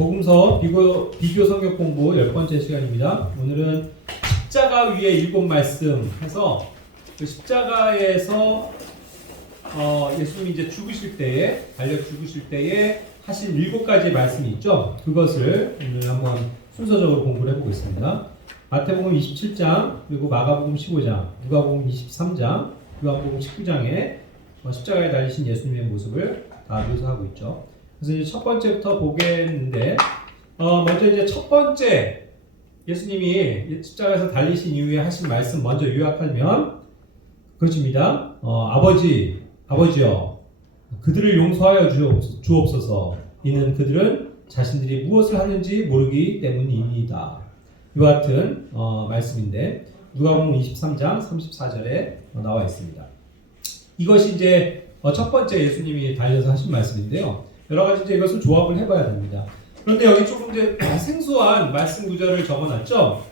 복음서 비교 성경 공부 10번째 시간입니다. 오늘은 십자가 위에 7말씀 해서 그 십자가에서 예수님이 이제 죽으실 때에, 달려 죽으실 때에 하신 7가지 말씀이 있죠. 그것을 오늘 한번 순서적으로 공부를 해보겠습니다. 마태복음 27장, 그리고 마가복음 15장, 누가복음 23장, 요한복음 19장에 십자가에 달리신 예수님의 모습을 다 묘사하고 있죠. 그래서 이제 첫 번째부터 보겠는데, 먼저 이제 첫 번째 예수님이 십자가에서 달리신 이후에 하신 말씀 먼저 요약하면 그것입니다. 아버지여, 그들을 용서하여 주옵소서. 이는 그들은 자신들이 무엇을 하는지 모르기 때문이니이다. 이와 같은 말씀인데 누가복음 23장 34절에 나와 있습니다. 이것이 이제 첫 번째 예수님이 달려서 하신 말씀인데요. 여러 가지 이제 이것을 조합을 해봐야 됩니다. 그런데 여기 조금 이제 생소한 말씀 구절을 적어놨죠.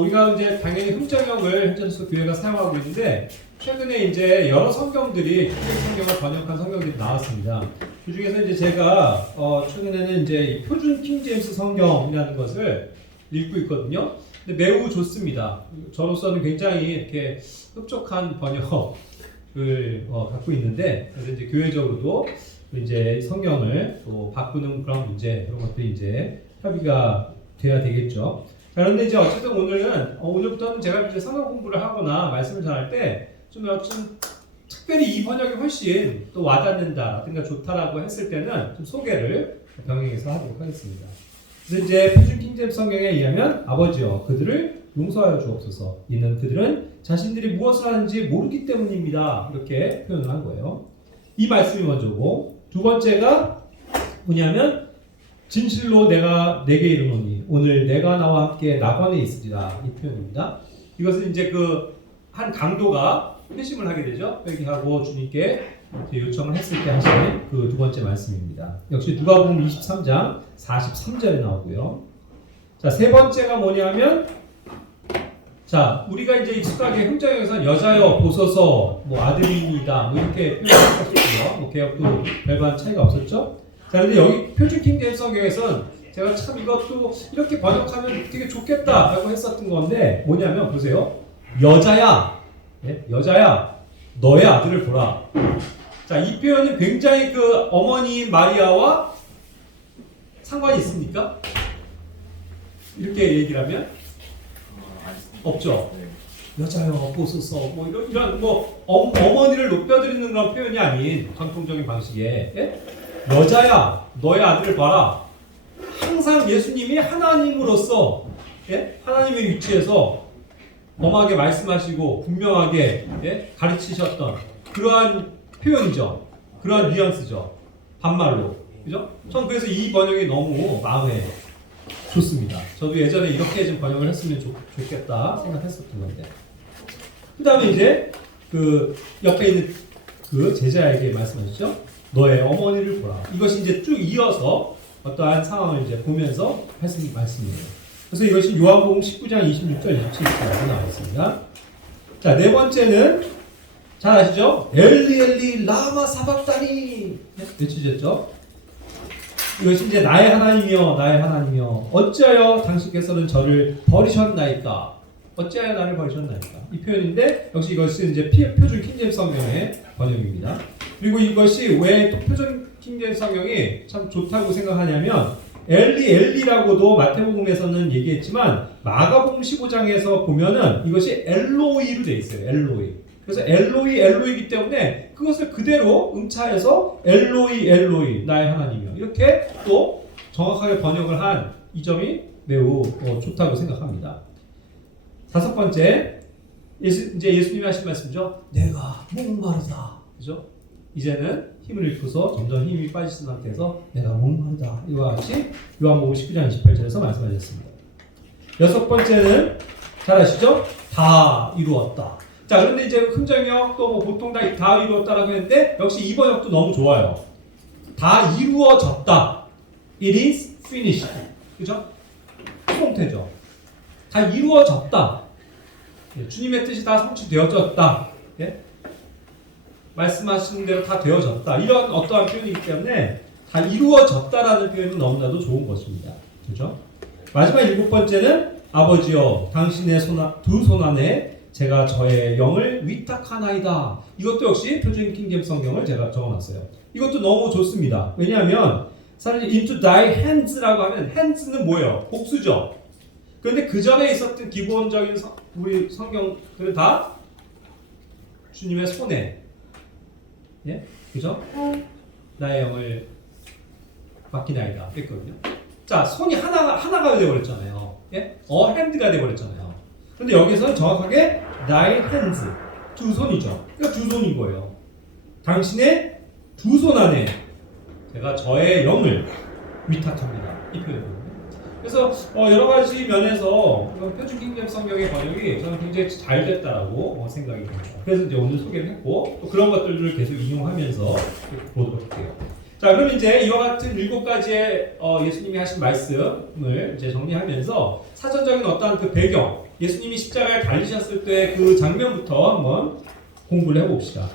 우리가 이제 당연히 흠정역을 현존수 교회가 사용하고 있는데 최근에 이제 여러 성경들이 성경을 번역한 성경들이 나왔습니다. 그 중에서 이제 제가 최근에는 이제 표준 킹제임스 성경이라는 것을 읽고 있거든요. 근데 매우 좋습니다. 저로서는 굉장히 이렇게 흡족한 번역을 갖고 있는데, 그래서 이제 교회적으로도 이제 성경을 또 바꾸는 그런 문제, 이런 것들이 이제 협의가 돼야 되겠죠. 자, 그런데 이제 어쨌든 오늘부터는 제가 이제 성경 공부를 하거나 말씀을 전할 때 좀 특별히 이 번역이 훨씬 또 와닿는다든가 좋다라고 했을 때는 좀 소개를 병행해서 하도록 하겠습니다. 그래서 이제 표준 킹제임스 성경에 의하면 아버지여 그들을 용서하여 주옵소서. 이는 그들은 자신들이 무엇을 하는지 모르기 때문입니다. 이렇게 표현을 한 거예요. 이 말씀이 먼저고, 두 번째가 뭐냐면 진실로 내가 내게 이르노니 오늘 내가 나와 함께 낙원에 있으리라. 이 표현입니다. 이것은 이제 그 한 강도가 회심을 하게 되죠. 회개하고 주님께 요청을 했을 때 하신 그 두 번째 말씀입니다. 역시 누가복음 23장 43절에 나오고요. 자, 세 번째가 뭐냐면, 자, 우리가 이제 익숙하게 흠정에서 여자여 보소서, 아들입니다, 이렇게 표현했었고요. 개혁도 별반 차이가 없었죠. 자, 근데 여기 표준 킹제임스 성경에서는 제가 참 이것도 이렇게 번역하면 되게 좋겠다라고 했었던 건데, 뭐냐면 보세요. 여자야, 너의 아들을 보라. 자, 이 표현이 굉장히 그 어머니 마리아와 상관이 있습니까? 이렇게 얘기를 하면 없죠. 여자여 보소서, 이런 어머니를 높여드리는 그런 표현이 아닌 전통적인 방식의, 여자야 너의 아들을 봐라. 항상 예수님이 하나님으로서, 하나님의 위치에서 엄하게 말씀하시고 분명하게 가르치셨던 그러한 표현이죠. 그러한 뉘앙스죠. 반말로. 그죠? 전 그래서 이 번역이 너무 마음에 좋습니다. 저도 예전에 이렇게 좀 번역을 했으면 좋겠다 생각했었던 건데. 그 다음에 이제 그 옆에 있는 그 제자에게 말씀하셨죠. 너의 어머니를 보라. 이것이 이제 쭉 이어서 어떠한 상황을 이제 보면서 하신 말씀이에요. 그래서 이것이 요한복음 19장 26절 27절에 나와 있습니다. 자, 네 번째는 잘 아시죠? 엘리 엘리 라마 사박다니 외치셨죠? 이것이 이제 나의 하나님이여 어찌하여 당신께서는 저를 버리셨나이까? 어찌하여 나를 버리셨나이까? 이 표현인데 역시 이것은 이제 표준 킹제임스 성경의 번역입니다. 그리고 이것이 왜 또 표준 킹제임스 성경이 참 좋다고 생각하냐면 엘리라고도 마태복음에서는 얘기했지만 마가복음 15장에서 보면은 이것이 엘로이로 돼 있어요. 엘로이. 그래서 엘로이이기 때문에 그것을 그대로 음차해서 엘로이 나의 하나님이요. 이렇게 또 정확하게 번역을 한 이 점이 매우 좋다고 생각합니다. 다섯 번째, 이제 예수님이 하신 말씀이죠. 내가 목마르다. 그죠? 이제는 힘을 잃고서 점점 힘이 빠지신 상태에서 내가 목마르다. 이와 같이 요한복음 19장 28절에서 말씀하셨습니다. 여섯 번째는 잘 아시죠? 다 이루었다. 자, 그런데 이제 흠정역 또 보통 다 이루었다라고 했는데 역시 이 번역도 너무 좋아요. 다 이루어졌다. It is finished. 그죠? 수동태죠. 다 이루어졌다. 주님의 뜻이 다 성취되어졌다. 말씀하시는 대로 다 되어졌다. 이런 어떠한 표현이기 때문에 다 이루어졌다라는 표현이 너무나도 좋은 것입니다. 그죠? 마지막 7번째는 아버지여 당신의 두 손 안에 제가 저의 영을 위탁하나이다. 이것도 역시 표준 킹잼 성경을 제가 적어놨어요. 이것도 너무 좋습니다. 왜냐하면 사실 into thy hands라고 하면 hands는 뭐예요? 복수죠. 그런데 그 전에 있었던 기본적인 우리 성경들은 다 주님의 손에, 예, 그죠? 나의 영을 맡기나이다. 했거든요. 자, 손이 하나가 되어버렸잖아요. 예? hand가 되어버렸잖아요. 근데 여기서는 정확하게 thy hands, 두 손이죠. 그러니까 두 손인 거예요. 당신의 두 손 안에 제가 저의 영을 위탁합니다. 이 표현이거든요. 그래서 여러 가지 면에서 표준 킹잼 성경의 번역이 저는 굉장히 잘 됐다라고 생각이 듭니다. 그래서 이제 오늘 소개를 했고 또 그런 것들을 계속 인용하면서 보도록 할게요. 자, 그럼 이제 이와 같은 7가지의 예수님이 하신 말씀을 이제 정리하면서 사전적인 어떠한 그 배경, 예수님이 십자가에 달리셨을 때 그 장면부터 한번 공부를 해봅시다.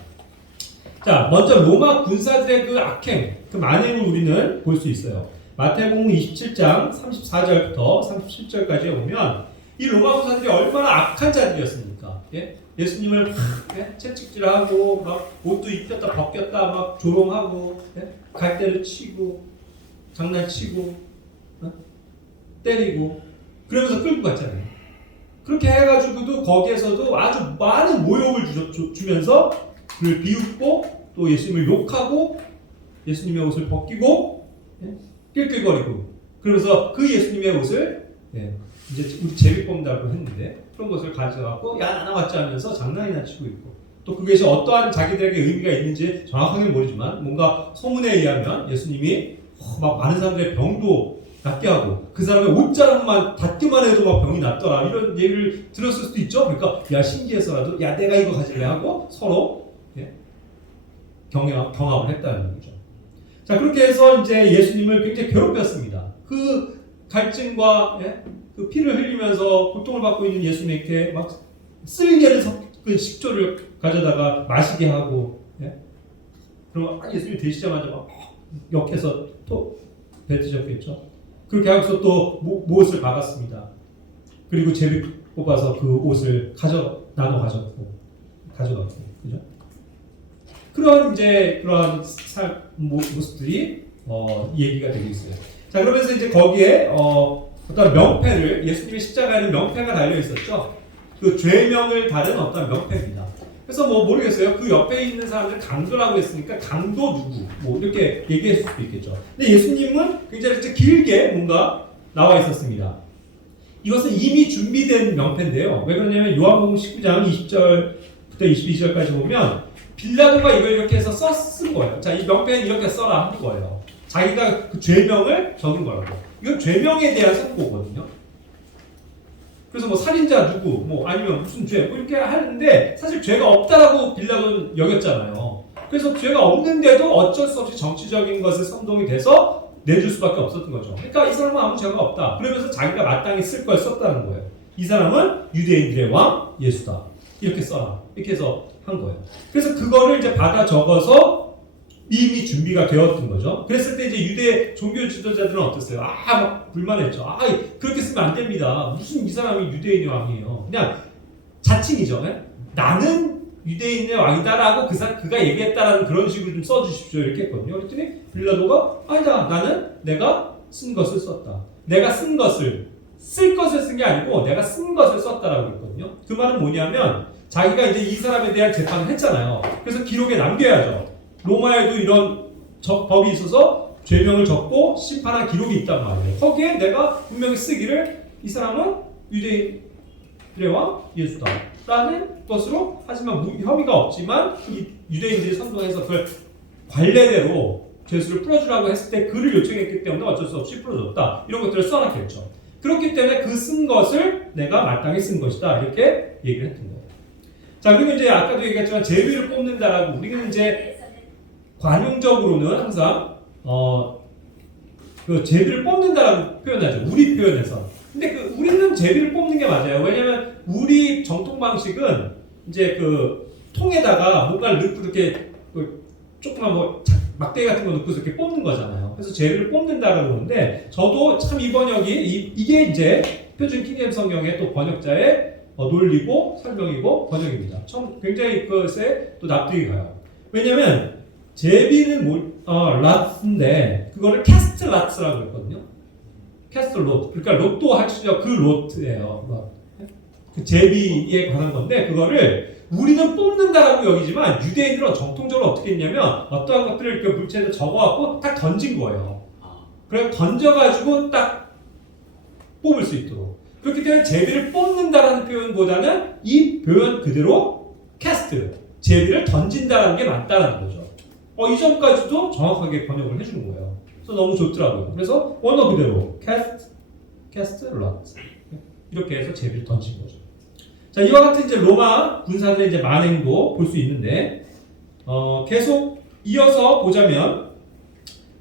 자, 먼저 로마 군사들의 그 악행, 그 만행을 우리는 볼 수 있어요. 마태복음 27장 34절부터 37절까지에 보면 이 로마 군사들이 얼마나 악한 자들이었습니까? 예? 예수님을 채찍질하고 막 옷도 입혔다 벗겼다 막 조롱하고, 예? 갈대를 치고 장난치고, 때리고 그러면서 끌고 갔잖아요. 그렇게 해가지고도 거기에서도 아주 많은 모욕을 주면서 그를 비웃고 또 예수님을 욕하고 예수님의 옷을 벗기고, 예? 낄낄거리고 그러면서 그 예수님의 옷을, 예, 이제 우리 제비 뽑는다고 했는데 그런 것을 가져갖고 야 나나 왔지 하면서 장난이나 치고 있고 또 그것이 어떠한 자기들에게 의미가 있는지 정확하게 모르지만 뭔가 소문에 의하면 예수님이 막 많은 사람들의 병도 낫게 하고 그 사람의 옷자락만 닿기만 해도 막 병이 낫더라 이런 얘기를 들었을 수도 있죠. 그러니까 야 신기해서라도 야 내가 이거 가질래 하고 서로, 예, 경합을 했다는 거죠. 자, 그렇게 해서 이제 예수님을 굉장히 괴롭혔습니다. 그 갈증과, 예? 그 피를 흘리면서 고통을 받고 있는 예수님에게 막 쓸개를 섞은 식초를 가져다가 마시게 하고, 예? 그럼 예수님이 되시자마자 막 역해서 또 뱉으셨겠죠. 그렇게 하고서 또 못을 박았습니다. 그리고 제비 뽑아서 그 옷을 나눠 가져갔고, 그죠? 그런 모습들이 얘기가 되고 있어요. 자, 그러면서 이제 거기에 어떤 명패를, 예수님의 십자가에는 명패가 달려 있었죠. 그 죄명을 다른 어떤 명패입니다. 그래서 모르겠어요. 그 옆에 있는 사람들 강도라고 했으니까 강도 누구 이렇게 얘기했을 수도 있겠죠. 근데 예수님은 굉장히 길게 뭔가 나와 있었습니다. 이것은 이미 준비된 명패인데요. 왜 그러냐면 요한복음 19장 20절부터 22절까지 보면 빌라도가 이걸 이렇게 해서 쓴 거예요. 자, 이 명패는 이렇게 써라 한 거예요. 자기가 그 죄명을 적은 거라고. 이건 죄명에 대한 선고거든요. 그래서 살인자 누구, 아니면 무슨 죄, 이렇게 하는데 사실 죄가 없다라고 빌라도는 여겼잖아요. 그래서 죄가 없는데도 어쩔 수 없이 정치적인 것에 선동이 돼서 내줄 수밖에 없었던 거죠. 그러니까 이 사람은 아무 죄가 없다. 그러면서 자기가 마땅히 쓸 걸 썼다는 거예요. 이 사람은 유대인들의 왕 예수다. 이렇게 써라. 이렇게 해서 한 거예요. 그래서 그거를 이제 받아 적어서 이미 준비가 되었던 거죠. 그랬을 때 이제 유대 종교 지도자들은 어땠어요? 막 불만했죠. 그렇게 쓰면 안 됩니다. 무슨 이 사람이 유대인의 왕이에요. 그냥 자칭이죠. 네? 나는 유대인의 왕이다라고 그가 얘기했다라는 그런 식으로 좀 써주십시오. 이렇게 했거든요. 그랬더니 빌라도가 아니다. 나는 내가 쓴 것을 썼다. 내가 쓴 것을 쓸 것을 쓴 게 아니고 내가 쓴 것을 썼다라고 했거든요. 그 말은 뭐냐면 자기가 이제 이 사람에 대한 재판을 했잖아요. 그래서 기록에 남겨야죠. 로마에도 이런 법이 있어서 죄명을 적고 심판한 기록이 있단 말이에요. 거기에 내가 분명히 쓰기를 이 사람은 유대인의 왕 예수다 라는 것으로, 하지만 혐의가 없지만 유대인들이 선동해서 그걸 관례대로 죄수를 풀어주라고 했을 때 그를 요청했기 때문에 어쩔 수 없이 풀어줬다. 이런 것들을 써놨겠죠. 그렇기 때문에 그 쓴 것을 내가 마땅히 쓴 것이다. 이렇게 얘기를 했던 거예요. 자, 그리고 이제 아까도 얘기했지만 제비를 뽑는다라고 우리는 이제 관용적으로는 항상 그 제비를 뽑는다라고 표현하죠. 우리 표현에서. 근데 우리는 제비를 뽑는 게 맞아요. 왜냐면 우리 정통 방식은 이제 그 통에다가 뭔가를 넣고 이렇게 조그만 막대기 같은 거 넣고 이렇게 뽑는 거잖아요. 그래서 제비를 뽑는다라고 그러는데 저도 참 이 번역이 이게 이제 표준 킹제임스 성경의 또 번역자의 논리고 설명이고 번역입니다. 굉장히 그것에 또 납득이 가요. 왜냐면 제비는 랏인데 그거를 캐스트 랏스라고 했거든요. 캐스트 롯. 그러니까 로또 하시죠. 그 롯이에요. 그 제비에 관한 건데 그거를 우리는 뽑는다라고 여기지만 유대인들은 정통적으로 어떻게 했냐면 어떠한 것들을 이렇게 물체에다 적어갖고 딱 던진 거예요. 그래서 던져가지고 딱 뽑을 수 있도록. 그렇기 때문에 제비를 뽑는다라는 표현보다는 이 표현 그대로 캐스트, 제비를 던진다라는 게 맞다라는 거죠. 이 점까지도 정확하게 번역을 해주는 거예요. 그래서 너무 좋더라고요. 그래서 원어 그대로 캐스트 럿 이렇게 해서 제비를 던진 거죠. 자, 이와 같은 이제 로마 군사들의 이제 만행도 볼 수 있는데 계속 이어서 보자면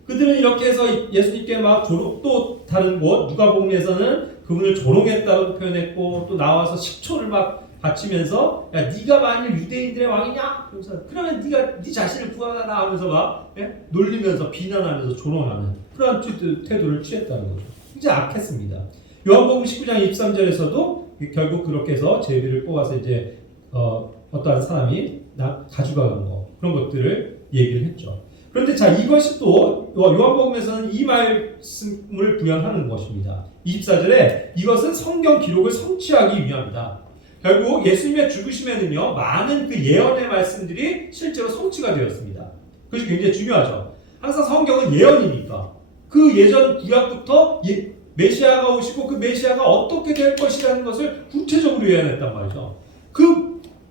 그들은 이렇게 해서 예수님께 막 또 다른 곳 누가복음에서는 그분을 조롱했다고 표현했고 또 나와서 식초를 막 바치면서 야 네가 만일 유대인들의 왕이냐? 그러면 네가 네 자신을 구하라 하면서 막 놀리면서 비난하면서 조롱하는 그런 태도를 취했다는 거죠. 이제 악했습니다. 요한복음 19장 23절에서도 결국 그렇게 해서 제비를 뽑아서 이제 어떠한 사람이 가져가는 거 그런 것들을 얘기를 했죠. 그런데 자 이것이 또 요한복음에서는 이 말씀을 부연하는 것입니다. 24절에 이것은 성경 기록을 성취하기 위함이다. 결국 예수님의 죽으심에는요 많은 그 예언의 말씀들이 실제로 성취가 되었습니다. 그것이 굉장히 중요하죠. 항상 성경은 예언이니까 그 예전 구약부터 메시아가 오시고 그 메시아가 어떻게 될 것이라는 것을 구체적으로 예언했단 말이죠.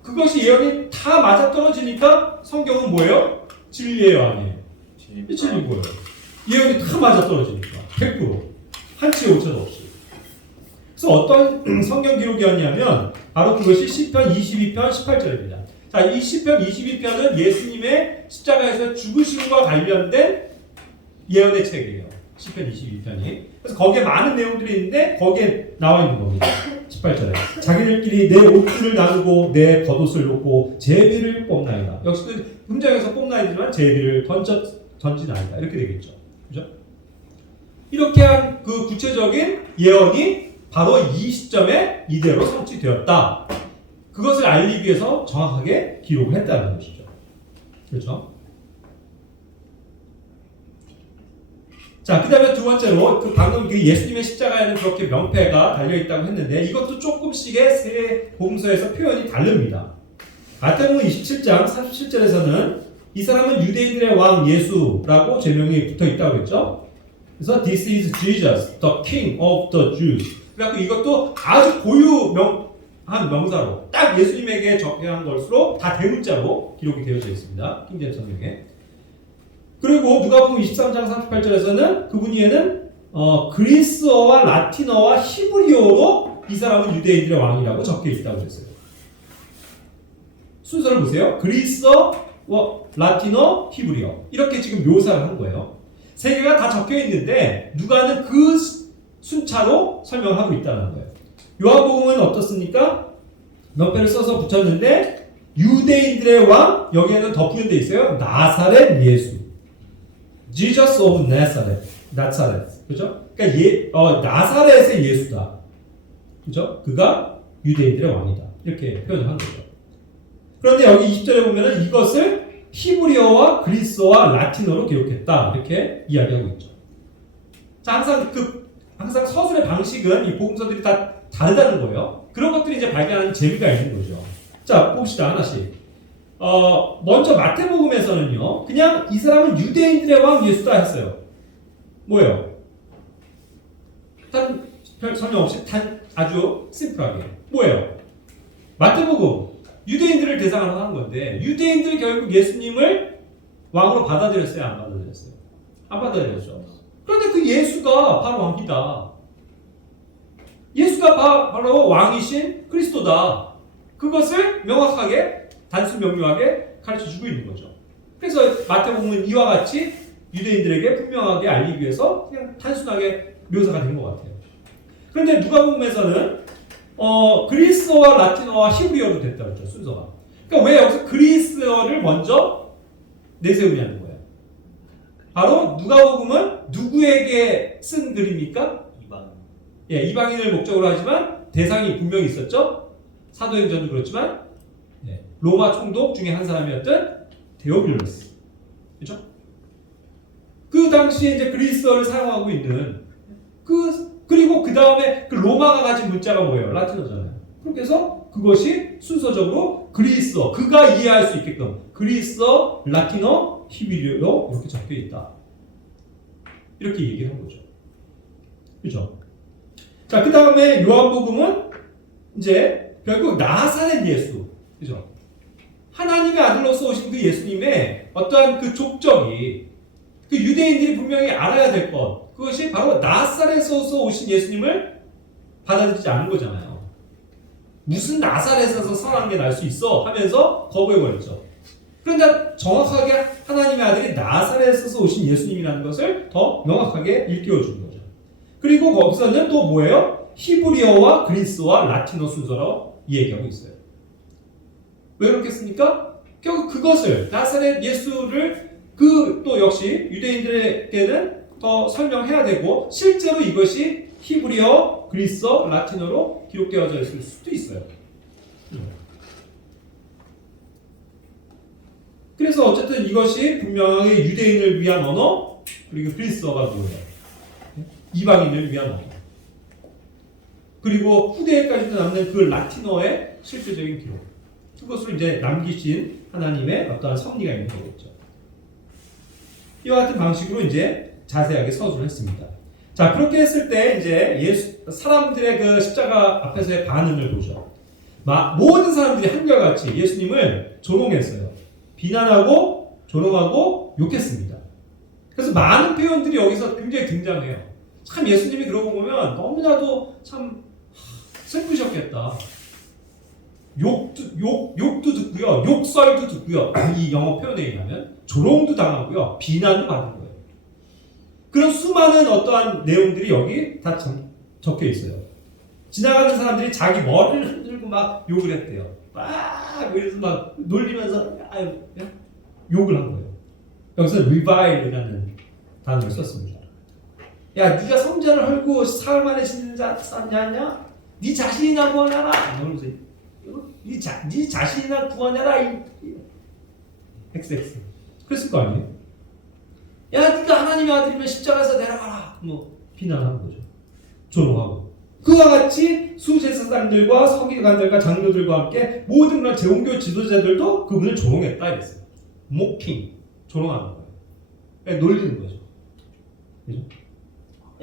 그것이 예언이 다 맞아떨어지니까 성경은 뭐예요? 진리예요, 아니에요? 진리인 거예요. 예언이 다 맞아떨어지니까 100% 한치의 오차도 없이. 그래서 어떤 성경 기록이었냐면 바로 그것이 시편 22편 18절입니다. 자, 이 시편 22편은 예수님의 십자가에서 죽으심과 관련된 예언의 책이에요. 시편 22편이. 그래서 거기에 많은 내용들이 있는데 거기에 나와 있는 겁니다. 18절에 자기들끼리 내 옷들을 나누고 내 겉옷을 놓고 제비를 뽑나이다. 역시 문장에서 뽑나이지만 제비를 던지나이다. 이렇게 되겠죠. 그죠? 이렇게 한 그 구체적인 예언이 바로 이 시점에 이대로 성취되었다. 그것을 알리기 위해서 정확하게 기록을 했다는 것이죠. 그렇죠? 자, 그 다음에 두 번째로 방금 그 예수님의 십자가에는 그렇게 명패가 달려있다고 했는데 이것도 조금씩의 세 복음서에서 표현이 다릅니다. 마태복음 27장 37절에서는 이 사람은 유대인들의 왕 예수라고 제명이 붙어있다고 했죠. 그래서 This is Jesus, the King of the Jews. 그래서 이것도 아주 고유한 명사로 딱 예수님에게 적용한 것으로 다 대문자로 기록이 되어져 있습니다. 킹제임스 성경에. 그리고 누가복음 23장 38절에서는 그분이에는 그리스어와 라틴어와 히브리어로 이 사람은 유대인들의 왕이라고 적혀 있다고 했어요. 순서를 보세요. 그리스어, 라틴어, 히브리어 이렇게 지금 묘사를 한 거예요. 세 개가 다 적혀 있는데 누가는 그 순차로 설명하고 있다는 거예요. 요한복음은 어떻습니까? 명패를 써서 붙였는데 유대인들의 왕 여기에는 더 표현되어 있어요. 나사렛 예수. Jesus of Nazareth. 그죠? 그러니까 나사렛의 예수다. 그죠? 그가 유대인들의 왕이다. 이렇게 표현을 한 거죠. 그런데 여기 20절에 보면은 이것을 히브리어와 그리스어와 라틴어로 기록했다. 이렇게 이야기하고 있죠. 자, 항상 서술의 방식은 이 복음서들이 다 다르다는 거예요. 그런 것들이 이제 발견하는 재미가 있는 거죠. 자, 봅시다. 하나씩. 먼저 마태복음에서는요, 그냥 이 사람은 유대인들의 왕 예수다 했어요. 뭐예요? 별 설명 없이 아주 심플하게. 뭐예요? 마태복음. 유대인들을 대상으로 하는 건데, 유대인들이 결국 예수님을 왕으로 받아들였어요? 안 받아들였어요? 안 받아들였죠. 그런데 그 예수가 바로 왕이다. 예수가 바로 왕이신 그리스도다. 그것을 명확하게 단순 명료하게 가르쳐주고 있는 거죠. 그래서 마태복음은 이와 같이 유대인들에게 분명하게 알리기 위해서 그냥 단순하게 묘사가 된 것 같아요. 그런데 누가복음에서는 그리스어와 라틴어와 히브리어로 됐다 그랬죠, 순서가. 그러니까 왜 여기서 그리스어를 먼저 내세우냐는 거예요. 바로 누가복음은 누구에게 쓴 글입니까? 이방. 예, 이방인을 목적으로 하지만 대상이 분명히 있었죠. 사도행전도 그렇지만 로마 총독 중에 한 사람이었던 데오빌로스. 그렇죠? 그 당시에 이제 그리스어를 사용하고 있는 그리고 그 다음에 그 로마가 가진 문자가 뭐예요? 라틴어잖아요. 그렇게 해서 그것이 순서적으로 그리스어, 그가 이해할 수 있게끔 그리스어, 라틴어, 히브리어 이렇게 적혀 있다. 이렇게 얘기한 거죠. 그죠? 자, 그 다음에 요한복음은 이제 결국 나사렛 예수. 그죠? 하나님의 아들로서 오신 그 예수님의 어떠한 그 족적이 그 유대인들이 분명히 알아야 될 것. 그것이 바로 나사렛에서 오신 예수님을 받아들이지 않은 거잖아요. 무슨 나사렛에서 선한 게 날 수 있어? 하면서 거부해버렸죠. 그런데 정확하게 하나님의 아들이 나사렛에서 오신 예수님이라는 것을 더 명확하게 일깨워준 거죠. 그리고 거기서는 또 뭐예요? 히브리어와 그리스어와 라틴어 순서로 얘기하고 있어요. 왜 그렇겠습니까? 결국 그것을 나사렛 예수를 또 역시 유대인들에게는 더 설명해야 되고 실제로 이것이 히브리어, 그리스어, 라틴어로 기록되어져 있을 수도 있어요. 그래서 어쨌든 이것이 분명하게 유대인을 위한 언어 그리고 그리스어가 뭐예요? 이방인을 위한 언어 그리고 후대에까지도 남는 그 라틴어의 실제적인 기록 그것을 이제 남기신 하나님의 어떠한 섭리가 있는 거겠죠. 이와 같은 방식으로 이제 자세하게 서술을 했습니다. 자, 그렇게 했을 때 이제 사람들의 그 십자가 앞에서의 반응을 보죠. 모든 사람들이 한결같이 예수님을 조롱했어요. 비난하고 조롱하고 욕했습니다. 그래서 많은 표현들이 여기서 굉장히 등장해요. 참 예수님이 그러고 보면 너무나도 참 슬프셨겠다. 욕도 듣고요. 욕설도 듣고요. 이 영어 표현에 의하면 조롱도 당하고요. 비난도 받은 거예요. 그런 수많은 어떠한 내용들이 여기 다 적혀 있어요. 지나가는 사람들이 자기 머리를 흔들고 막 욕을 했대요. 막 그래서 막 놀리면서 욕을 한 거예요. 여기서 revile이라는 단어를 썼습니다. 야, 네가 성전을 헐고 사흘 만에 짓는 자 쌌냐? 네 자신이나 구하냐라. 이러면서 네 자신이나 구하냐라. XX. 그랬을 거 아니에요? 야, 네가 하나님의 아들이면 십자가에서 내려가라. 비난하는 거죠. 조롱하고. 그와 같이 수제사장들과 서기관들과 장로들과 함께 모든 그런 제홍교 지도자들도 그분을 조롱했다 이랬어요. 모킹, 조롱하는 거예요. 그러니까 놀리는 거죠. 그죠?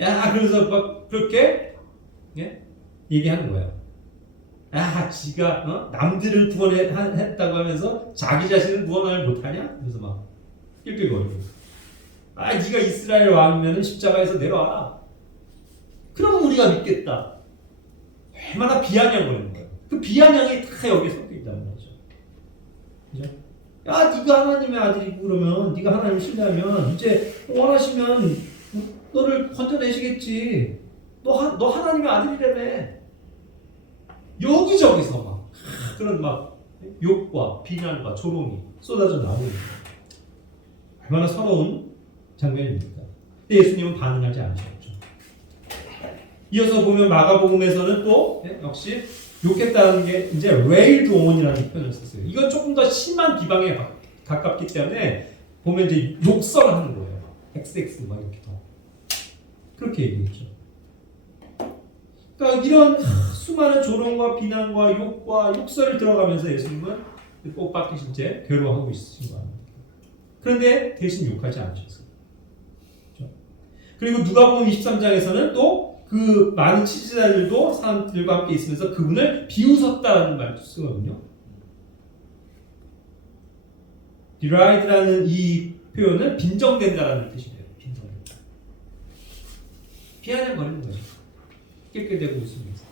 야, 그래서 막 그렇게 얘기하는 거예요. 야, 지가 남들을 구원했다고 하면서 자기 자신을 구원을 못하냐? 그래서 막 낄낄거리고. 네가 이스라엘 왕이면 십자가에서 내려와라. 그럼 우리가 믿겠다. 얼마나 비아냥거리는 거예요. 그 비아냥이 다 여기에 섞여 있다는 거죠. 그죠? 야, 네가 하나님의 아들이고 그러면 네가 하나님 신뢰하면 이제 원하시면 너를 건져내시겠지. 너 하나님의 아들이라며. 여기저기서 막 그런 막 욕과 비난과 조롱이 쏟아져 나오는 거예요. 얼마나 서러운 장면입니까? 근데 예수님은 반응하지 않으셨죠. 이어서 보면 마가복음에서는 또 역시 욕했다는 게 이제 railed on이라는 표현을 썼어요. 이건 조금 더 심한 비방에 가깝기 때문에 보면 이제 욕설하는 거예요. XX 막 이렇게 더 그렇게 얘기했죠. 그러니까 이런 수많은 조롱과 비난과 욕과 욕설을 들어가면서 예수님은 꼭 박히신 채 괴로워하고 있으신 거 아닙니까? 그런데 대신 욕하지 않으셨어요. 그렇죠? 그리고 누가복음 23장에서는 또 그 많은 지지자들도 사람들과 함께 있으면서 그분을 비웃었다라는 말도 쓰거든요. deride라는 이 표현은 빈정된다라는 뜻이 돼요. 빈정된다. 비아냥거리는 거죠. 낄낄대고 웃으면서.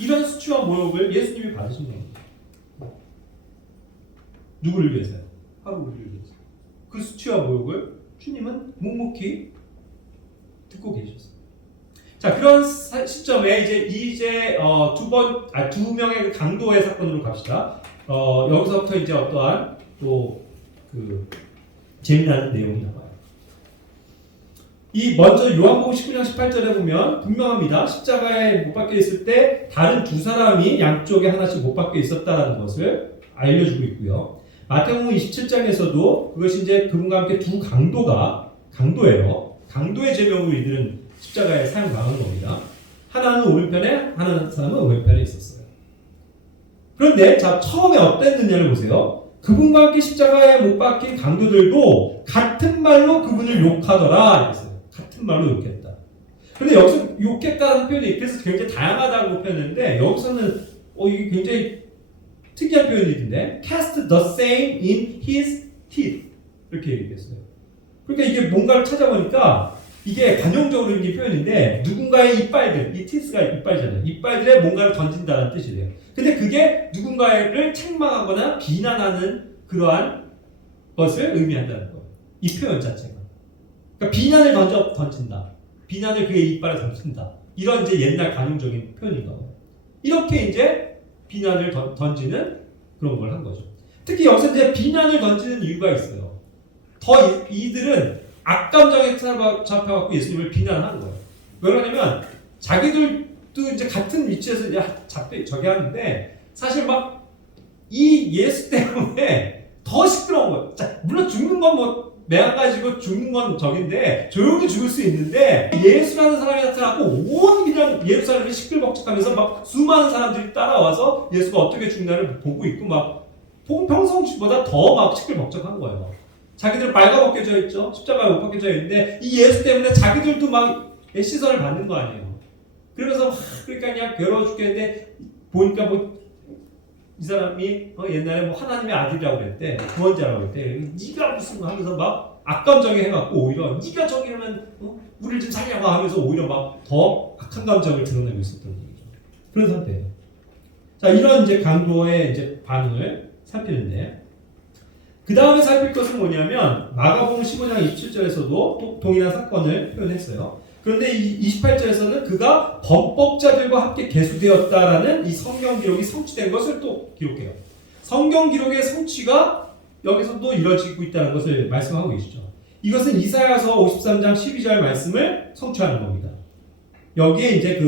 이런 수치와 모욕을 예수님이 받으신 겁니다. 누구를 위해서요? 바로 우리를 위해서. 그 수치와 모욕을 주님은 묵묵히 듣고 계셨어요. 자, 그런 시점에 이제 두 명의 강도의 사건으로 갑시다. 여기서부터 이제 어떠한 또 그 재미나는 내용이 나와요. 이 먼저 요한복음 19장 18절에 보면 분명합니다. 십자가에 못 박혀 있을 때 다른 두 사람이 양쪽에 하나씩 못 박혀 있었다는 것을 알려주고 있고요. 마태복음 27장에서도 그것이 이제 그분과 함께 두 강도예요. 강도의 제명으로 이들은 십자가에 사용당한 겁니다. 하나는 오른편에, 하나는 사람은 왼편에 있었어요. 그런데 자, 처음에 어땠느냐를 보세요. 그분과 함께 십자가에 못 박힌 강도들도 같은 말로 그분을 욕하더라. 이랬어요. 같은 말로 욕했다. 그런데 여기서 욕했다는 표현이 그래서 굉장히 다양하다고 표현했는데 여기서는 이게 굉장히 특이한 표현인데 cast the same in his teeth 이렇게 얘기했어요. 그러니까 이게 뭔가를 찾아보니까 이게 관용적으로 있는 표현인데 누군가의 이빨들, 이 teeth가 이빨이잖아요. 이빨들에 뭔가를 던진다는 뜻이래요. 근데 그게 누군가를 책망하거나 비난하는 그러한 것을 의미한다는 거예요. 이 표현 자체가. 그러니까 비난을 던진다. 비난을 그의 이빨에 던진다. 이런 이제 옛날 관용적인 표현인가 봐요. 이렇게 이제 비난을 던지는 그런 걸 한 거죠. 특히 여기서 이제 비난을 던지는 이유가 있어요. 더 이들은 악감정에 잡혀갖고 예수님을 비난하는 거예요. 왜 그러냐면 자기들도 이제 같은 위치에서 저기 하는데 사실 막 이 예수 때문에 더 시끄러운 거예요. 자, 물론 죽는 건 뭐 매한 가지고 죽는 건 적인데 조용히 죽을 수 있는데 예수라는 사람이 나타나고 온 그냥 예루살렘이 시끌벅적하면서 막 수많은 사람들이 따라와서 예수가 어떻게 죽나를 보고 있고 막 평상시보다 더 막 시끌벅적한 거예요. 자기들 빨가벗겨져 있죠. 십자가에 못 박혀져 있는데 이 예수 때문에 자기들도 막 시선을 받는 거 아니에요. 그러면서 그러니까 그냥 괴로워 죽겠는데 보니까 뭐 이 사람이 옛날에 뭐 하나님의 아들이라고 그랬대. 구원자라고 그랬대. 네가 무슨 하면서 막 악감정에 해갖고 오히려 네가 저기라면 우리를 좀 살려고 하면서 오히려 막 더 악한 감정을 드러내고 있었던 거죠. 그런 상태예요. 자, 이런 이제 강도의 이제 반응을 살피는데 그 다음에 살필 것은 뭐냐면 마가복음 15장 27절에서도 또 동일한 사건을 표현했어요. 그런데 이 28절에서는 그가 범법자들과 함께 계수되었다라는 이 성경 기록이 성취된 것을 또 기록해요. 성경 기록의 성취가 여기서도 이루어지고 있다는 것을 말씀하고 계시죠. 이것은 이사야서 53장 12절 말씀을 성취하는 겁니다. 여기에 이제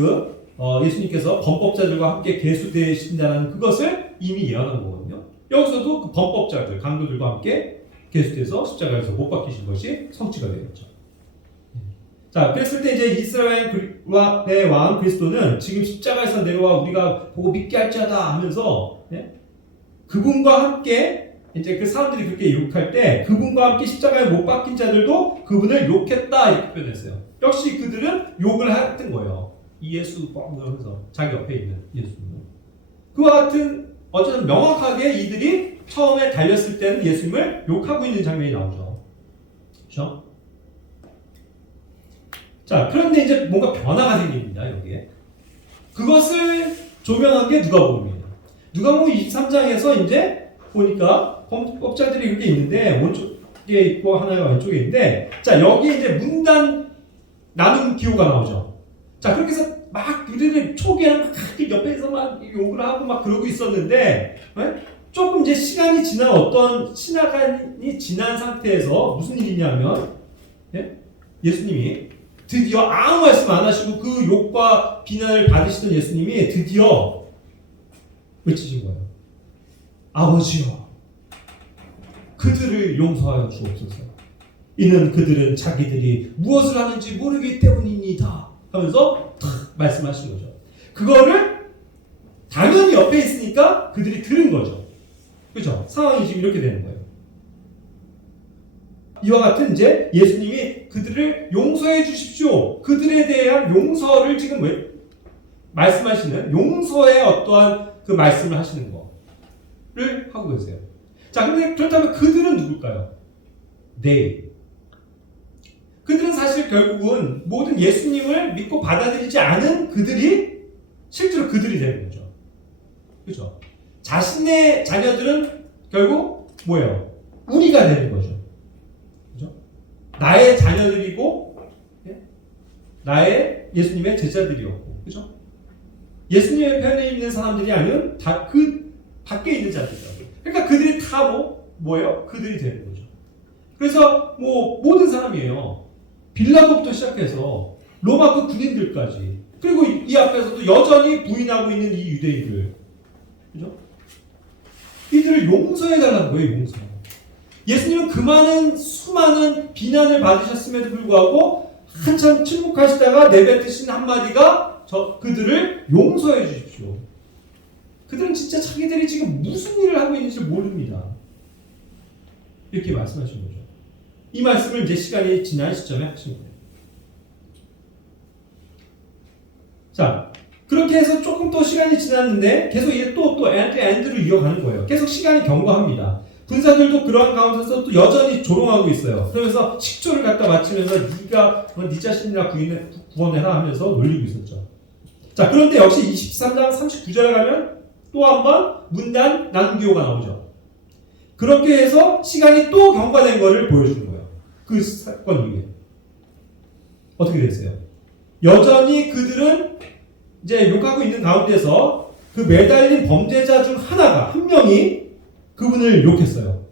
예수님께서 범법자들과 함께 계수되신다는 그것을 이미 예언한 거거든요. 여기서도 그 범법자들, 강도들과 함께 계수돼서 십자가에서 못 박히신 것이 성취가 되었죠. 자, 그랬을 때 이제 이스라엘의 왕 그리스도는 지금 십자가에서 내려와 우리가 보고 믿게 할지어다 하면서 그분과 함께 이제 그 사람들이 그렇게 욕할 때 그분과 함께 십자가에 못 박힌 자들도 그분을 욕했다 이렇게 표현했어요. 역시 그들은 욕을 했던 거예요. 이 예수 하면서 자기 옆에 있는 예수는. 그와 같은 어쨌든 명확하게 이들이 처음에 달렸을 때는 예수님을 욕하고 있는 장면이 나오죠. 그렇죠? 자, 그런데 이제 뭔가 변화가 생깁니다, 여기에. 그것을 조명한 게 누가복음이에요. 누가복음 23장에서 이제 보니까 범법자들이 이렇게 있는데 오른쪽에 있고 하나가 왼쪽에 있는데 자, 여기에 이제 문단 나눔 기호가 나오죠. 자, 그렇게 해서 막 그들은 초기에는 막 옆에서 막 욕을 하고 막 그러고 있었는데 조금 이제 시간이 지난 어떤 시간이 지난 상태에서 무슨 일이냐면 예수님이 드디어 아무 말씀 안 하시고 그 욕과 비난을 받으시던 예수님이 드디어 외치신 거예요. 아버지여, 그들을 용서하여 주옵소서. 이는 그들은 자기들이 무엇을 하는지 모르기 때문입니다. 하면서 탁 말씀하신 거죠. 그거를 당연히 옆에 있으니까 그들이 들은 거죠. 그렇죠? 상황이 지금 이렇게 되는 거예요. 이와 같은 이제 예수님이 그들을 용서해 주십시오. 그들에 대한 용서를 지금 말씀하시는 용서의 어떠한 그 말씀을 하시는 거를 하고 계세요. 자, 근데 그렇다면 그들은 누굴까요? They. 그들은 사실 결국은 모든 예수님을 믿고 받아들이지 않은 그들이 실제로 그들이 되는 거죠. 그렇죠? 자신의 자녀들은 결국 뭐예요? 우리가 되는 거죠. 그렇죠? 나의 자녀들이고 나의 예수님의 제자들이었고, 그렇죠? 예수님의 편에 있는 사람들이 아니면 다 그 밖에 있는 자들이라고. 그러니까 그들이 다 뭐예요? 그들이 되는 거죠. 그래서 뭐 모든 사람이에요. 빌라도부터 시작해서 로마 그 군인들까지, 그리고 이 앞에서도 여전히 부인하고 있는 이 유대인들, 그죠? 이들을 용서해달라는 거예요, 용서. 예수님은 그 많은 수많은 비난을 받으셨음에도 불구하고 한참 침묵하시다가 내뱉으신 한마디가 그들을 용서해 주십시오. 그들은 진짜 자기들이 지금 무슨 일을 하고 있는지 모릅니다. 이렇게 말씀하신 거죠. 이 말씀을 이제 시간이 지난 시점에 하신 거예요. 자, 그렇게 해서 조금 또 시간이 지났는데 계속 이제 또 엔드로 이어가는 거예요. 계속 시간이 경과합니다. 군사들도 그러한 가운데서 또 여전히 조롱하고 있어요. 그러면서 식초를 갖다 바치면서 네가 네 자신이나 구원해라 하면서 놀리고 있었죠. 자, 그런데 역시 23장 39절에 가면 또 한 번 문단 나눔기호가 나오죠. 그렇게 해서 시간이 또 경과된 것을 보여주는 거예요. 그 사건 이후에 어떻게 됐어요? 여전히 그들은 이제 욕하고 있는 가운데서 그 매달린 범죄자 중 한 명이 그분을 욕했어요.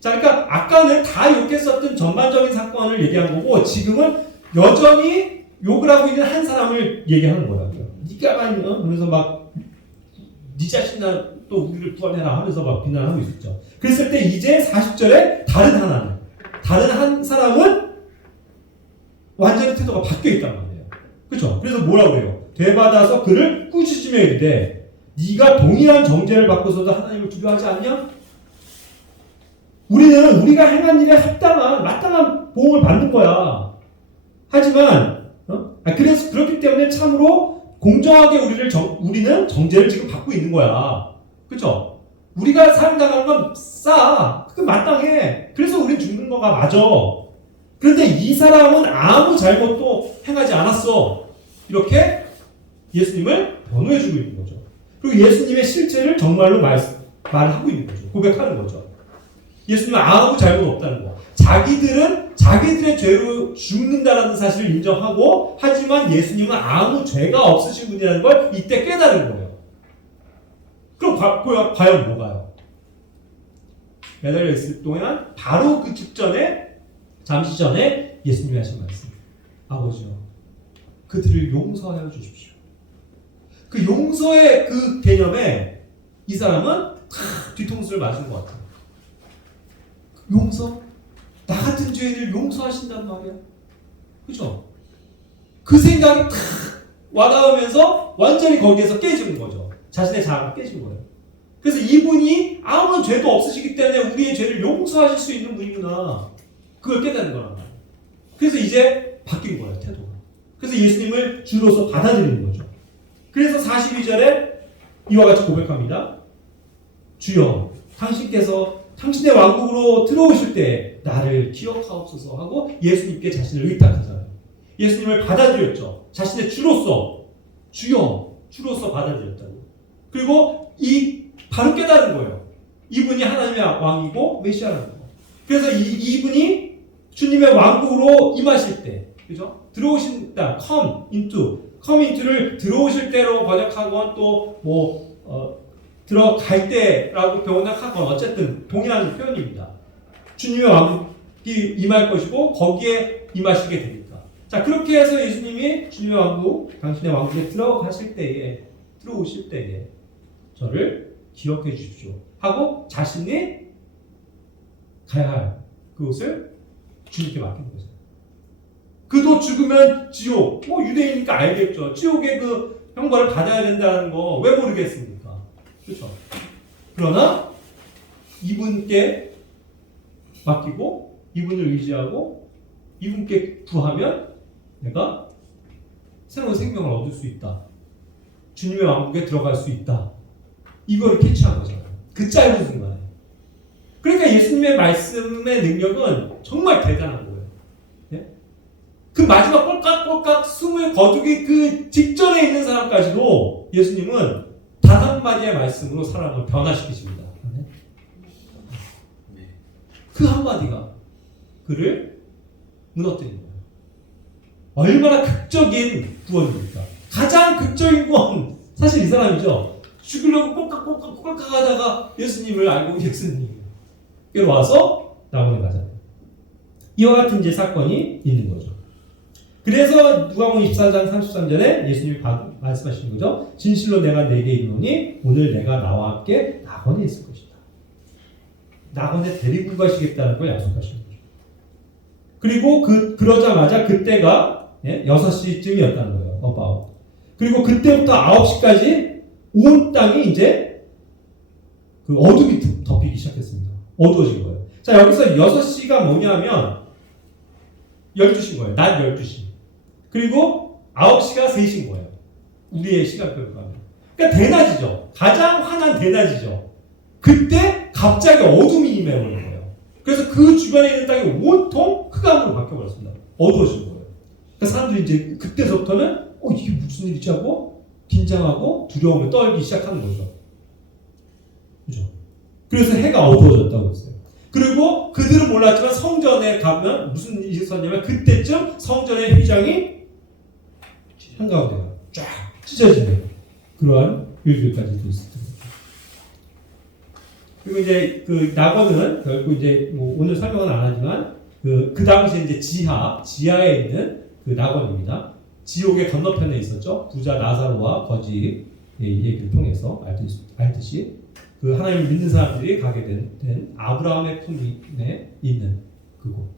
자, 그러니까 아까는 다 욕했었던 전반적인 사건을 얘기한 거고 지금은 여전히 욕을 하고 있는 한 사람을 얘기하는 거라고요. 네가 그러면서 막 네 자신이나 또 우리를 구원해라 하면서 막 비난하고 있었죠. 그랬을 때 이제 40절에 다른 한 사람은 완전히 태도가 바뀌어 있단 말이에요. 그렇죠? 그래서 뭐라고 그래요? 되받아서 그를 꾸짖으며 이르되 네가 동일한 정죄를 받고서도 하나님을 두려워하지 않냐? 우리는 우리가 행한 일에 마땅한 보응을 받는 거야. 하지만 그래서 그렇기 때문에 참으로 공정하게 우리는 정죄를 지금 받고 있는 거야. 그렇죠? 우리가 살인당하는 건 싸. 그게 마땅해. 그래서 우린 죽는 거가 맞아. 그런데 이 사람은 아무 잘못도 행하지 않았어. 이렇게 예수님을 변호해주고 있는 거죠. 그리고 예수님의 실체를 정말로 말하고 있는 거죠. 고백하는 거죠. 예수님은 아무 잘못 없다는 거. 자기들은 자기들의 죄로 죽는다라는 사실을 인정하고, 하지만 예수님은 아무 죄가 없으신 분이라는 걸 이때 깨달은 거예요. 그럼 과연 뭐가요? 매달려 있을 동안 바로 그 직전에, 잠시 전에 예수님이 하신 말씀. 아버지요, 그들을 용서하여 주십시오. 그 용서의 그 개념에 이 사람은 뒤통수를 맞은 것 같아요. 용서? 나 같은 죄인을 용서하신단 말이야. 그죠? 그 생각이 탁 와닿으면서 완전히 거기에서 깨지는 거죠. 자신의 자아가 깨진 거예요. 그래서 이분이 아무런 죄도 없으시기 때문에 우리의 죄를 용서하실 수 있는 분이구나. 그걸 깨닫는 거란 말이에요. 그래서 이제 바뀐 거예요, 태도가. 그래서 예수님을 주로서 받아들이는 거죠. 그래서 42절에 이와 같이 고백합니다. 주여, 당신께서 당신의 왕국으로 들어오실 때 나를 기억하옵소서 하고 예수님께 자신을 의탁하잖아요. 예수님을 받아들였죠. 자신의 주로서 받아들였다고. 그리고 바로 깨달은 거예요. 이분이 하나님의 왕이고 메시아라는 거. 그래서 이분이 주님의 왕국으로 임하실 때, 그죠? 들어오신다. come into를 들어오실 때로 번역하건 또 들어갈 때라고 번역하건 어쨌든 동일한 표현입니다. 주님의 왕국이 임할 것이고 거기에 임하시게 되니까. 자, 그렇게 해서 예수님이 주님의 왕국, 당신의 왕국에 들어오실 때에 저를 기억해 주십시오 하고 자신이 가야 할 그곳을 주님께 맡기는 거죠. 그도 죽으면 지옥, 유대인이니까 알겠죠. 지옥의 그 형벌을 받아야 된다는 거 왜 모르겠습니까? 그렇죠. 그러나 이분께 맡기고 이분을 의지하고 이분께 구하면 내가 새로운 생명을 얻을 수 있다. 주님의 왕국에 들어갈 수 있다. 이거를 캐치한 거잖아요. 그 짧은 순간에. 그러니까 예수님의 말씀의 능력은 정말 대단한 거예요. 네? 그 마지막 꼴깍꼴깍 숨을 거두기 그 직전에 있는 사람까지도 예수님은 단 한마디의 말씀으로 사람을 변화시키십니다. 그 한마디가 그를 무너뜨린 거예요. 얼마나 극적인 구원입니까? 가장 극적인 구원, 사실 이 사람이죠. 죽으려고 꼴깍꼴깍 하다가 예수님을 알고 예수님께로 와서 나무에 맞아요. 이와 같은 이제 사건이 있는 거죠. 그래서 누가복음 24장 33절에 예수님이 말씀하시는 거죠. 진실로 내가 내게 이르노니 오늘 내가 나와 함께 낙원에 있을 것이다. 낙원에 데리고 가시겠다는 걸 약속하시는 거죠. 그리고 그러자마자 그때가 6시쯤이었다는 거예요. about. 그리고 그때부터 9시까지 온 땅이 이제 그 어둠이 덮이기 시작했습니다. 어두워진 거예요. 자, 여기서 6시가 뭐냐면 12시인 거예요. 낮 12시. 그리고 9시가 3시인 거예요. 우리의 시간표로 가면. 그러니까 대낮이죠. 가장 환한 대낮이죠. 그때 갑자기 어둠이 임해버린 거예요. 그래서 그 주변에 있는 땅이 온통 흑암으로 바뀌어버렸습니다. 어두워진 거예요. 그러니까 사람들이 이제 그때서부터는 이게 무슨 일이지 하고 긴장하고 두려움에 떨기 시작하는 거죠. 그죠? 그래서 해가 어두워졌다고 했어요. 그리고 그들은 몰랐지만 성전에 가면 무슨 일이 있었냐면 그때쯤 성전의 휘장이 한가운데가 쫙 찢어지는 그러한 일들까지도 있었던 거죠. 그리고 이제 그 낙원은 결국 이제 뭐 오늘 설명은 안 하지만 그 당시에 이제 지하에 있는 그 낙원입니다. 지옥의 건너편에 있었죠. 부자 나사로와 거지의 얘기를 통해서 알듯이 그 하나님을 믿는 사람들이 가게 된 아브라함의 품에 있는 그곳.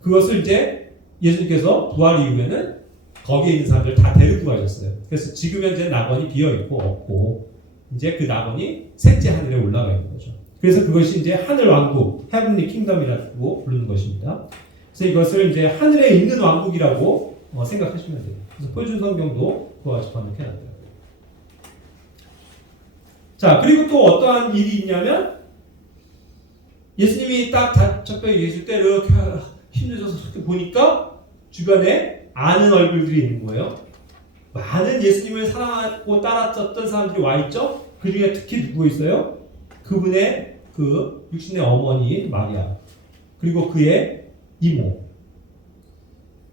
그것을 이제 예수님께서 부활 이후에는 거기에 있는 사람들 다 데리고 가셨어요. 그래서 지금 현재 낙원이 비어 있고 없고 이제 그 낙원이 셋째 하늘에 올라가 있는 거죠. 그래서 그것이 이제 하늘 왕국, 헤븐리 킹덤이라고 부르는 것입니다. 그래서 이것을 이제 하늘에 있는 왕국이라고 생각하시면 돼요. 그래서 표준 성경도 그와 같이 번역해놨더라고요. 자, 그리고 또 어떠한 일이 있냐면 예수님이 딱 다적벽에 계실 때 이렇게 힘내셔서 이렇게 보니까 주변에 아는 얼굴들이 있는 거예요. 많은 예수님을 사랑하고 따랐던 사람들이 와 있죠. 그 중에 특히 누구 있어요? 그분의 그 육신의 어머니 마리아, 그리고 그의 이모,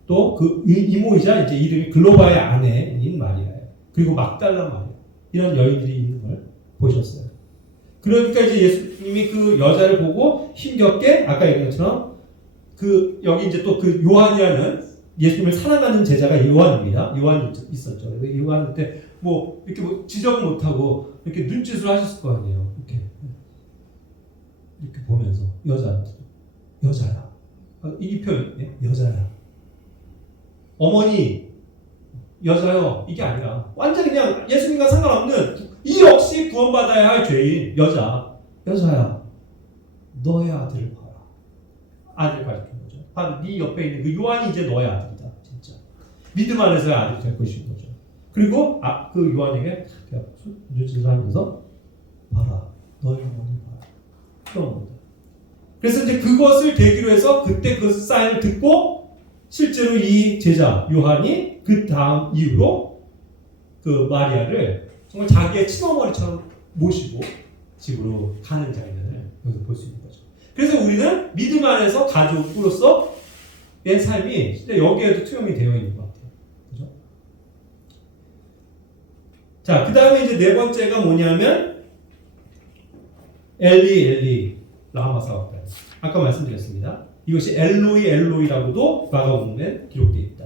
또 그 이모이자 이제 이름이 글로바의 아내인 마리아예요. 그리고 막달라 마리아, 이런 여인들이 있는 걸 보셨어요. 그러니까 이제 예수님이 그 여자를 보고 힘겹게 아까 얘기한 것처럼 그 여기 이제 또 그 요한이라는 예수님을 사랑하는 제자가 요한입니다. 요한이 있었죠. 요한한테 뭐 이렇게 뭐 지적을 못하고 이렇게 눈짓을 하셨을 거 아니에요. 이렇게 보면서 여자야. 이 표현, 여자야. 어머니, 여자요. 이게 아니라 완전히 그냥 예수님과 상관없는 이 역시 구원받아야 할 죄인 여자야. 너의 아들을 봐라. 아들 가리킨 거죠. 바로 네 옆에 있는 그 요한이 이제 너의 아들이다. 진짜 믿음 안에서의 아들이 될 것인 거죠. 그리고 그 요한에게 눈짓을 하면서 봐라. 너의 어머니 봐라. 그런 겁니다. 그래서 이제 그것을 계기로 해서 그때 그 사인을 듣고 실제로 이 제자 요한이 그 다음 이후로 그 마리아를 정말 자기의 친어머니처럼 모시고 집으로 가는 장면을 여기서 볼 수 있는 거죠. 그래서 우리는 믿음 안에서 가족으로서의 삶이 진짜 여기에도 투영이 되어 있는 것 같아요. 그죠? 자, 그 다음에 이제 네 번째가 뭐냐면 엘리 라마 사박다니. 아까 말씀드렸습니다. 이것이 엘로이라고도 마가복음에 기록되어 있다.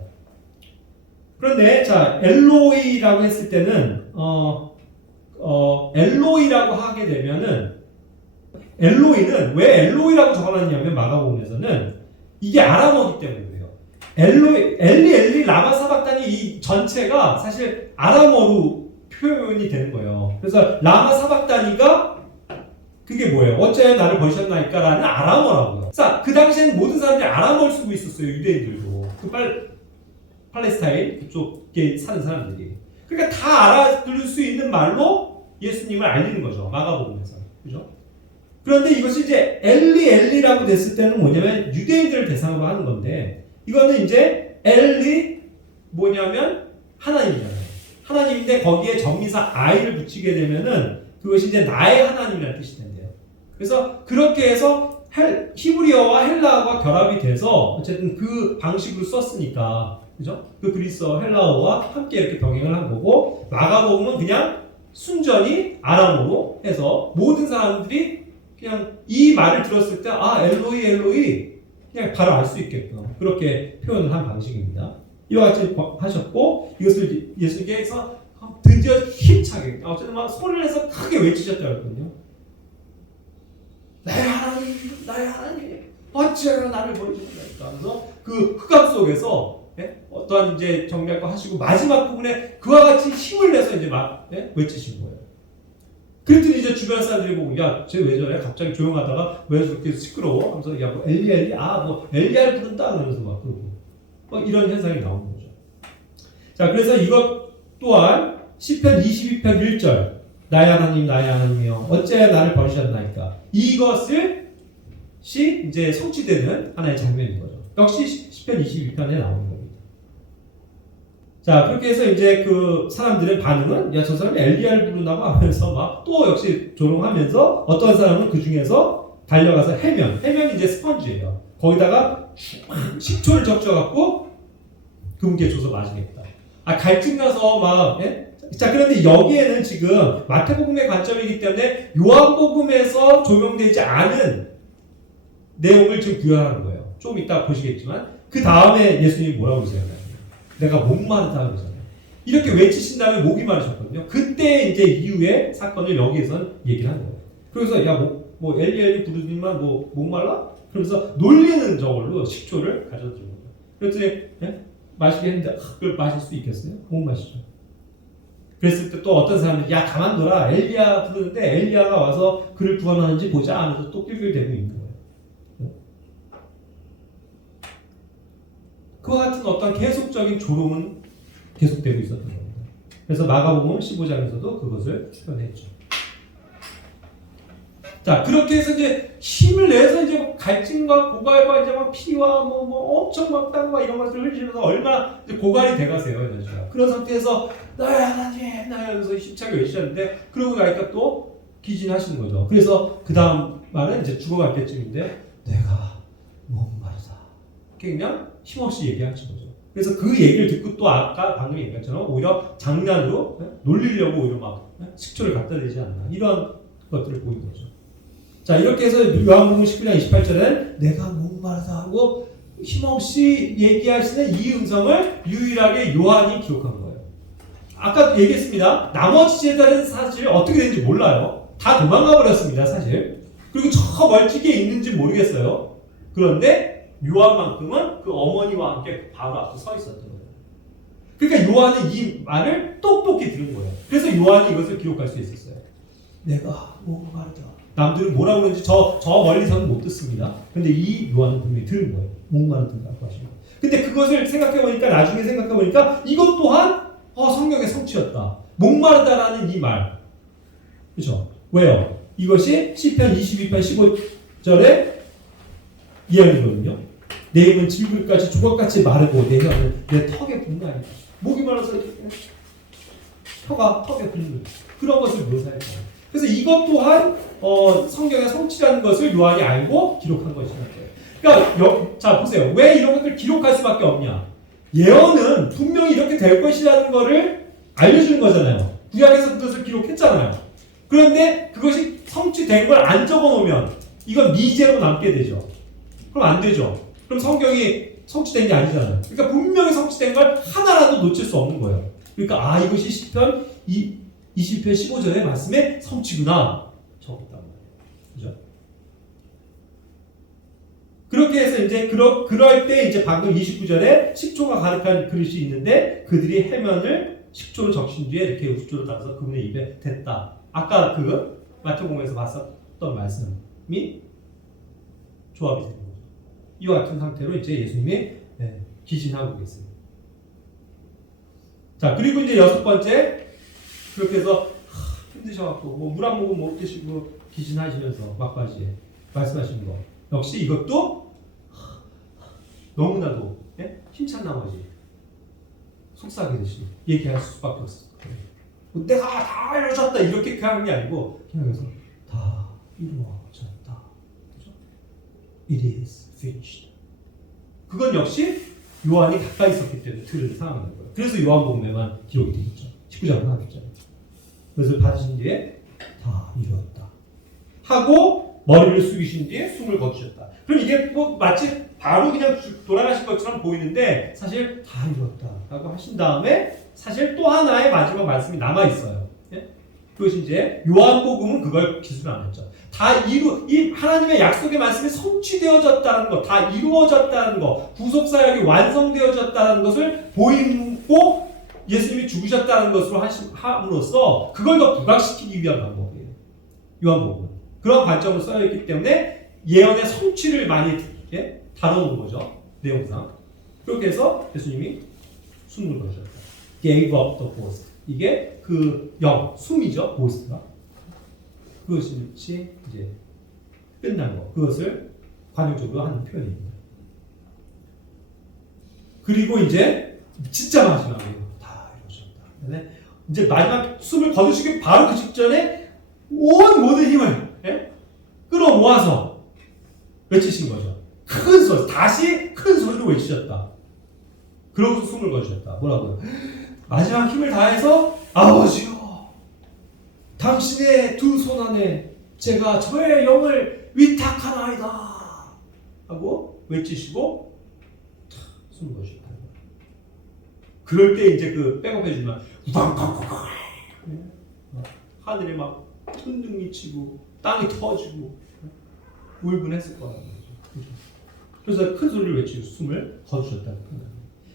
그런데 자, 엘로이라고 했을 때는 엘로이라고 하게 되면은 엘로이는 왜 엘로이라고 적어놨냐면 마가복음에서는 이게 아람어기 때문에 그래요. 엘리 라마 사박다니 이 전체가 사실 아람어로 표현이 되는 거예요. 그래서 라마 사박다니가 그게 뭐예요? 어째 나를 버리셨나이까? 라는 아람어라고요. 그 당시에는 모든 사람들이 아람어를 쓰고 있었어요. 유대인들도. 팔레스타인 그쪽에 사는 사람들이. 그러니까 다 알아들을 수 있는 말로 예수님을 알리는 거죠. 마가복음에서. 그죠? 그런데 이것이 이제 엘리라고 됐을 때는 뭐냐면 유대인들을 대상으로 하는 건데 이거는 이제 엘리 뭐냐면 하나님이잖아요. 하나님인데 거기에 정미사 I를 붙이게 되면은 그것이 이제 나의 하나님이라는 뜻이 된대요. 그래서 그렇게 해서 히브리어와 헬라어가 결합이 돼서 어쨌든 그 방식으로 썼으니까 그죠? 그 그리스어 헬라어와 함께 이렇게 병행을 한 거고 마가복음은 그냥 순전히 아람어로 해서 모든 사람들이 그냥 이 말을 들었을 때 엘로이 그냥 바로 알 수 있게끔 그렇게 표현을 한 방식입니다. 이와 같이 하셨고 이것을 예수께서 드디어 힘차게 어쨌든 막 소리를 내서 크게 외치셨다고 했거든요. 나의 하나님, 나의 하나님, 어찌하여 나를 버리셨나이까 하면서 그 흑암 속에서 어떠한 이제 정리할 거 하시고 마지막 부분에 그와 같이 힘을 내서 이제 막 외치신 거예요. 그랬더니 이제 주변 사람들이 보고 야, 쟤 왜 저래? 갑자기 조용하다가 왜 저렇게 시끄러워? 하면서 야, 뭐 엘리, 뭐 엘리야를 부른다 그러면서 막 그러고 막 이런 현상이 나오는 거죠. 자, 그래서 이것 또한 시편 22편 1절 나의 하나님 나의 하나님이여 어찌하여 나를 버리셨나이까 이것을 이제 성취되는 하나의 장면인 거죠. 역시 시편 22편에 나오는 겁니다. 자, 그렇게 해서 이제 그 사람들의 반응은 야, 저 사람이 엘리야를 부르나봐 하면서 막 또 역시 조롱하면서 어떤 사람은 그 중에서 달려가서 해면이 이제 스펀지예요. 거기다가 식초를 적셔갖고 그분께 줘서 마시겠다. 갈증 나서 막 자, 그런데 여기에는 지금 마태복음의 관점이기 때문에 요한복음에서 조명되지 않은 내용을 지금 구현하는 거예요. 좀 이따 보시겠지만 그 다음에 예수님이 뭐라고 그러잖아요. 내가 목마르다 그러잖아요. 이렇게 외치신 다음에 목이 마르셨거든요. 그때 이제 이후의 사건을 여기에선 얘기를 하는 거예요. 그래서 야, 뭐 엘리 부르지만 뭐 목말라? 그러면서 놀리는 저걸로 식초를 가져다 준 거예요. 그랬더니 마시게 했는데 그걸 마실 수 있겠어요? 못 마시죠. 그랬을 때 또 어떤 사람은 야, 가만둬라. 엘리야 부르는데 엘리야가 와서 그를 구원하는지 보자 하면서 또 낄낄대고 있는 거예요. 그와 같은 어떤 계속적인 조롱은 계속되고 있었던 겁니다. 그래서 마가복음 15장에서도 그것을 표현했죠. 자, 그렇게 해서 이제 힘을 내서 이제 갈증과 고갈과 이제 막 피와 뭐 엄청 막 땀과 이런 것을 흘리면서 얼마나 이제 고갈이 돼가세요, 여자가. 그런 상태에서 나의 하나님, 나의 하면서 힘차게 외치셨는데 그러고 나니까 또 기진하시는 거죠. 그래서 그 다음 말은 이제 죽어갈 때쯤인데 내가 목마르다. 그냥 힘없이 얘기하신 거죠. 그래서 그 얘기를 듣고 또 아까 방금 얘기한 것처럼 오히려 장난으로 놀리려고 오히려 막 식초를 갖다 대지 않나 이런 것들을 보인 거죠. 자, 이렇게 해서 요한복음 19장 28절에는 내가 목마르다 하고 힘없이 얘기하시는 이 음성을 유일하게 요한이 기록한 거예요. 아까 얘기했습니다. 나머지 제자는 사실 어떻게 되는지 몰라요. 다 도망가 버렸습니다, 사실. 그리고 저 멀찍이에 있는지 모르겠어요. 그런데 요한만큼은 그 어머니와 함께 바로 앞에 서 있었던 거예요. 그러니까 요한은 이 말을 똑똑히 들은 거예요. 그래서 요한이 이것을 기록할 수 있었어요. 내가 목마르다. 남들은 뭐라고 그러는지 저 멀리서는 못 듣습니다. 근데 이 요한은 분명히 들은 거예요. 목마르다고 하시고. 근데 그것을 생각해보니까 나중에 생각해보니까 이것 또한 성경의 성취였다. 목마르다라는 이 말. 그렇죠? 왜요? 이것이 시편 22편 15절에 이야기거든요. 내 입은 질굴같이 조각같이 마르고 내 혀는 내 턱에 붙나이다. 목이 말라서 혀가 턱에 붙는 그런 것을 묘사했어요. 그래서 이것 또한 성경의 성취라는 것을 요한이 알고 기록한 것이라는 거예요. 그러니까 자 보세요. 왜 이런 것들을 기록할 수밖에 없냐? 예언은 분명히 이렇게 될 것이라는 것을 알려주는 거잖아요. 구약에서 그것을 기록했잖아요. 그런데 그것이 성취된 걸 안 적어놓으면 이건 미제로 남게 되죠. 그럼 안 되죠. 그럼 성경이 성취된 게 아니잖아요. 그러니까 분명히 성취된 걸 하나라도 놓칠 수 없는 거예요. 그러니까 이것이 시편 20편 15절의 말씀의 성취구나. 적었단 말이에요. 그죠? 그렇게 해서 이제 그럴 때 이제 방금 29절에 식초가 가득한 그릇이 있는데 그들이 해면을 식초로 적신 뒤에 이렇게 식초로 따라서 그분의 입에 댔다. 아까 그 마태복음에서 봤었던 말씀이 조합이 되는 거죠. 이와 같은 상태로 이제 예수님이 기진하고 계세요. 자, 그리고 이제 여섯 번째 그렇게 해서 힘드셔갖고 뭐 물 한 모금 못 드시고 기진하시면서 막바지에 말씀하시는 거 역시 이것도 너무나도 힘찬 나머지 속삭이듯이 얘기할 수밖에 없어요. 내가 다 이루어졌다 이렇게 하는 게 아니고 그냥 그래서 다 이루어졌다. 그죠? It is finished. 그건 역시 요한이 가까이 있었기 때문에 들은 상황인 거예요. 그래서 요한복음에만 기록이 되어 있죠. 19장 하나 줬잖아요. 그래서 받으신 뒤에 다 이루었다 하고 머리를 숙이신 뒤에 숨을 거두셨다. 그럼 이게 뭐 마치 바로 그냥 돌아가신 것처럼 보이는데 사실 다 이루었다라고 하신 다음에 사실 또 하나의 마지막 말씀이 남아 있어요. 예? 그것이 이제 요한복음은 그걸 기술 안 했죠. 이 하나님의 약속의 말씀이 성취되어졌다는 것, 다 이루어졌다는 것, 구속 사역이 완성되어졌다는 것을 보이고 예수님이 죽으셨다는 것으로 함으로써 그걸 더 부각시키기 위한 방법이에요. 요한복음은 그런 관점으로 써있기 때문에 예언의 성취를 많이 다뤄온 거죠. 내용상. 그렇게 해서 예수님이 숨을 거두셨다. Gave up the ghost. 이게 그 숨이죠. ghost가. 그것이 이제 끝난 거. 그것을 관용적으로 하는 표현입니다. 그리고 이제 진짜 마지막이에요. 다 이루어졌다. 이제 마지막 숨을 거두시기 바로 그 직전에 온 모든 힘을 끌어모아서 외치신 거죠. 큰 소리, 다시 큰 소리로 외치셨다. 그러고서 숨을 거두셨다. 뭐라고요? 마지막 힘을 다해서 아버지요, 당신의 두 손 안에 제가 저의 영을 위탁하나이다 하고 외치시고 숨을 거두셨다. 그럴 때 이제 그 백업해주면 우당탕탕탕 하늘에 막 천둥이 치고 땅이 터지고 울분했을 거라는 거죠. 그래서 큰 소리를 외치고 숨을 거두셨다.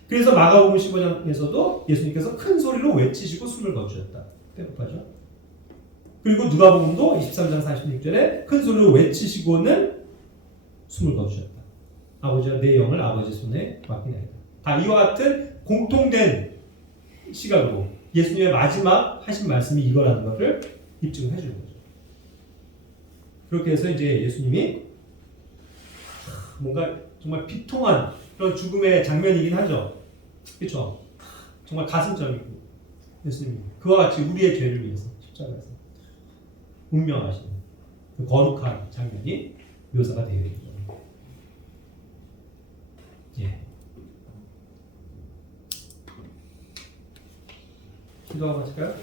그래서 마가복음 15장에서도 예수님께서 큰 소리로 외치시고 숨을 거두셨다. 백업하죠. 그리고 누가복음도 23장 46절에 큰 소리로 외치시고는 숨을 거두셨다. 아버지와 내 영을 아버지 손에 맡기나이다. 다 이와 같은 공통된 시각으로 예수님의 마지막 하신 말씀이 이거라는 것을 입증해 주는 거죠. 그렇게 해서 이제 예수님이 뭔가 정말 비통한 그런 죽음의 장면이긴 하죠. 그렇죠? 정말 가슴적이고 예수님이 그와 같이 우리의 죄를 위해서 십자가에서 운명하시는 그 거룩한 장면이 묘사가 되어 있죠. 예. 기도하고 마칠까요?